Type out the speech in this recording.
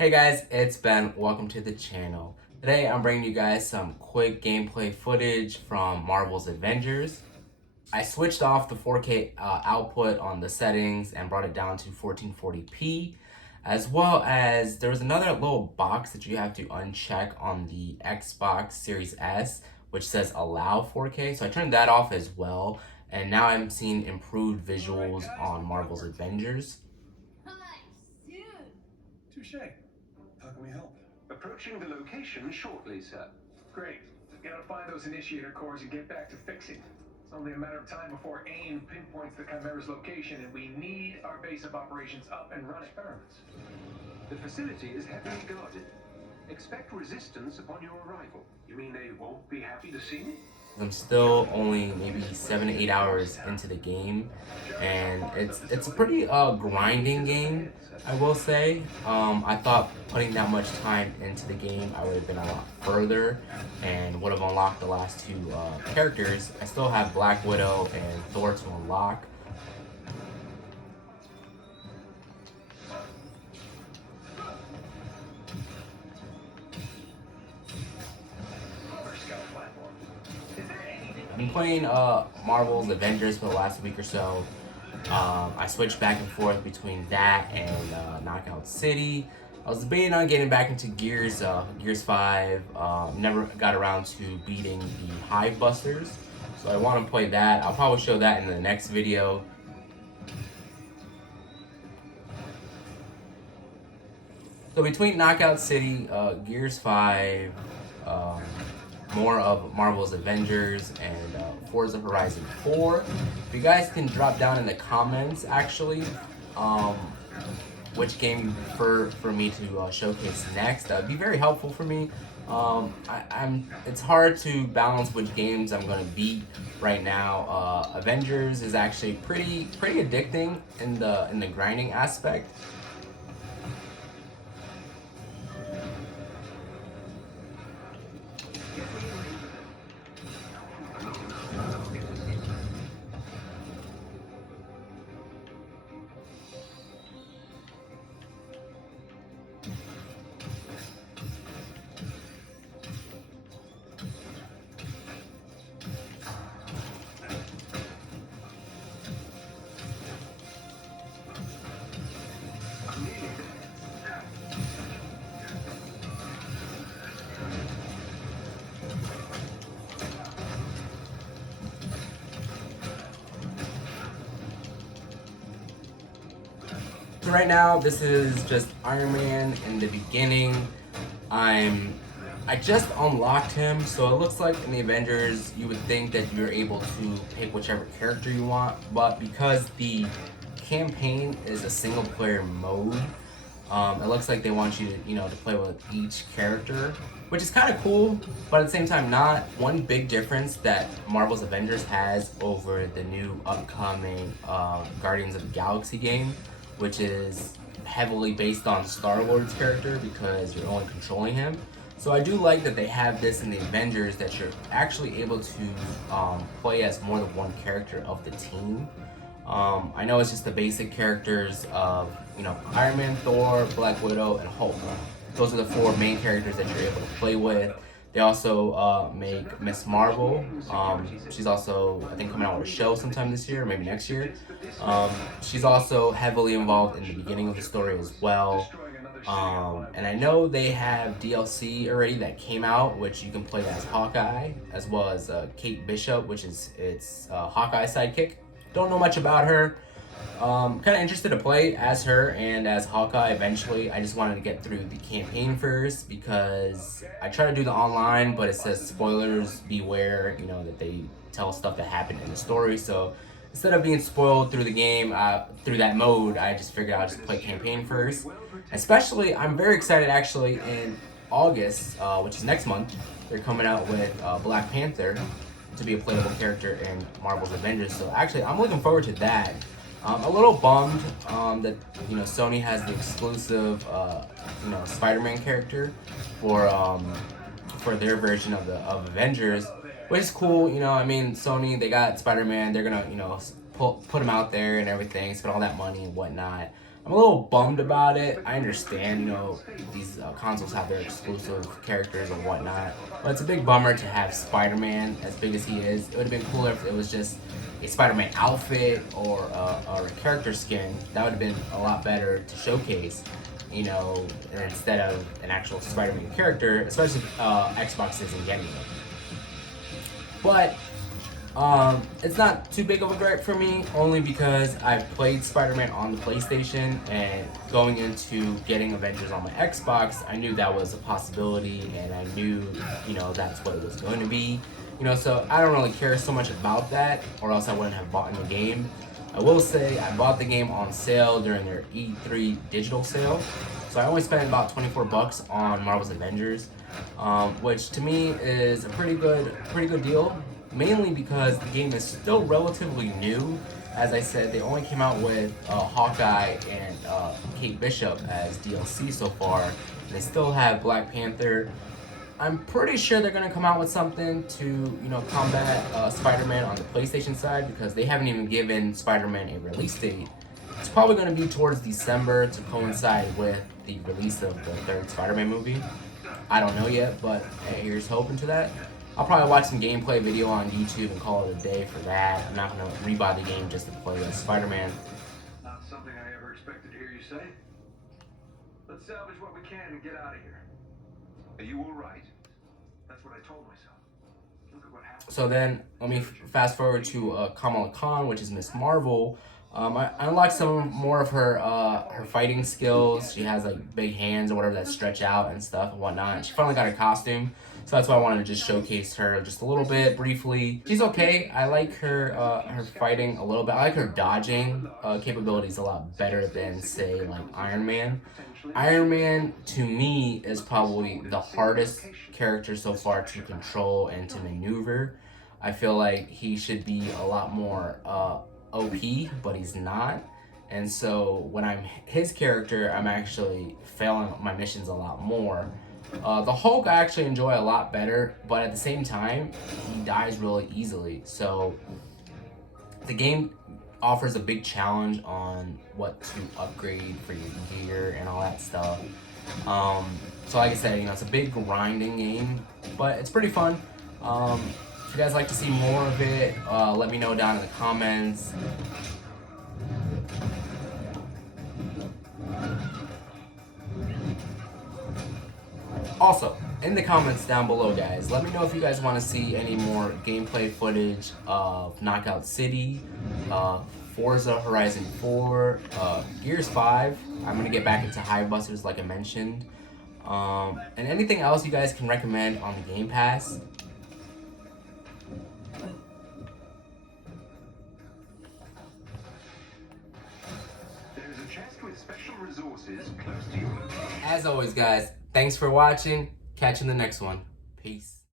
Hey guys, it's Ben. Welcome to the channel. Today I'm bringing you guys some quick gameplay footage from Marvel's Avengers. I switched off the 4K output on the settings and brought it down to 1440p, as well as there was another little box that you have to uncheck on the Xbox Series S, which says allow 4K. So I turned that off as well, and now I'm seeing improved visuals on Marvel's Avengers. Touche. How can we help? Approaching the location shortly, sir. Great. Gotta find those initiator cores and get back to fixing. It's only a matter of time before AIM pinpoints the Chimera's location, and we need our base of operations up and running. Experiments. The facility is heavily guarded. Expect resistance upon your arrival. You mean they won't be happy to see me? I'm still only maybe 7 to 8 hours into the game, and it's a pretty grinding game, I will say. I thought putting that much time into the game I would have been a lot further and would have unlocked the last two characters. I still have Black Widow and Thor to unlock. I've been playing Marvel's Avengers for the last week or so. I switched back and forth between that and Knockout City. I was debating on getting back into Gears 5. Never got around to beating the Hive Busters, so I want to play that. I'll probably show that in the next video. So between Knockout City, Gears 5, more of Marvel's Avengers, and Forza Horizon 4. If you guys can drop down in the comments, actually, which game you prefer for me to showcase next, that'd be very helpful for me. It's hard to balance which games I'm gonna beat right now. Avengers is actually pretty addicting in the grinding aspect. So right now, this is just Iron Man in the beginning. I just unlocked him, so it looks like in the Avengers, you would think that you're able to pick whichever character you want, but because the campaign is a single player mode, it looks like they want you to play with each character, which is kind of cool, but at the same time not. One big difference that Marvel's Avengers has over the new upcoming Guardians of the Galaxy game, which is heavily based on Star-Lord's character because you're only controlling him. So I do like that they have this in the Avengers, that you're actually able to play as more than one character of the team. I know it's just the basic characters of Iron Man, Thor, Black Widow, and Hulk. Those are the four main characters that you're able to play with. They also make Miss Marvel. She's also, I think, coming out with a show sometime this year, or maybe next year. She's also heavily involved in the beginning of the story as well. And I know they have DLC already that came out, which you can play as Hawkeye, as well as Kate Bishop, which is Hawkeye's sidekick. Don't know much about her. Kind of interested to play as her and as Hawkeye eventually. I just wanted to get through the campaign first because I try to do the online, but it says spoilers beware, that they tell stuff that happened in the story. So instead of being spoiled through the game, through that mode, I just figured I'll just play campaign first. Especially, I'm very excited actually in August, which is next month, they're coming out with Black Panther to be a playable character in Marvel's Avengers. So actually, I'm looking forward to that. A little bummed that Sony has the exclusive Spider-Man character for their version of Avengers, which is cool. I mean, Sony, they got Spider-Man. They're gonna put him out there and everything, spend all that money and whatnot. I'm a little bummed about it. I understand, you know, these consoles have their exclusive characters and whatnot, but it's a big bummer to have Spider-Man as big as he is. It would have been cooler if it was just a Spider-Man outfit or a character skin. That would have been a lot better to showcase, you know, instead of an actual Spider-Man character, especially if Xbox isn't getting it. But it's not too big of a gripe for me, only because I've played Spider-Man on the PlayStation, and going into getting Avengers on my Xbox, I knew that was a possibility, and I knew, you know, that's what it was going to be. You know, so I don't really care so much about that, or else I wouldn't have bought the game. I will say I bought the game on sale during their E3 digital sale, so I only spent about 24 bucks on Marvel's Avengers, which to me is a pretty good deal. Mainly because the game is still relatively new. As I said, they only came out with Hawkeye and Kate Bishop as DLC so far. And they still have Black Panther. I'm pretty sure they're gonna come out with something to, you know, combat Spider-Man on the PlayStation side, because they haven't even given Spider-Man a release date. It's probably gonna be towards December to coincide with the release of the third Spider-Man movie. I don't know yet, but hey, here's hoping to that. I'll probably watch some gameplay video on YouTube and call it a day for that. I'm not gonna rebuy the game just to play as Spider-Man. Not something I ever expected to hear you say. Let's salvage what we can and get out of here. Are you all right? That's what I told myself. Look at what happened. So then, let me fast forward to Kamala Khan, which is Miss Marvel. I unlocked some more of her fighting skills. She has like big hands or whatever that stretch out and stuff and whatnot. And she finally got her costume, so that's why I wanted to just showcase her just a little bit briefly. She's okay. I like her fighting a little bit. I like her dodging capabilities a lot better than, say, like Iron Man. Iron Man to me is probably the hardest character so far to control and to maneuver. I feel like he should be a lot more OP, but he's not. And so when I'm his character, I'm actually failing my missions a lot more. The Hulk I actually enjoy a lot better, but at the same time, he dies really easily. So the game offers a big challenge on what to upgrade for your gear and all that stuff. So like I said, you know, it's a big grinding game, but it's pretty fun. If you guys like to see more of it, let me know down in the comments. Also, in the comments down below, guys, let me know if you guys want to see any more gameplay footage of Knockout City, Forza Horizon 4, Gears 5. I'm going to get back into Hive Busters like I mentioned. And anything else you guys can recommend on the Game Pass. There's a chest with special resources close to you. As always, guys, thanks for watching. Catch you in the next one. Peace.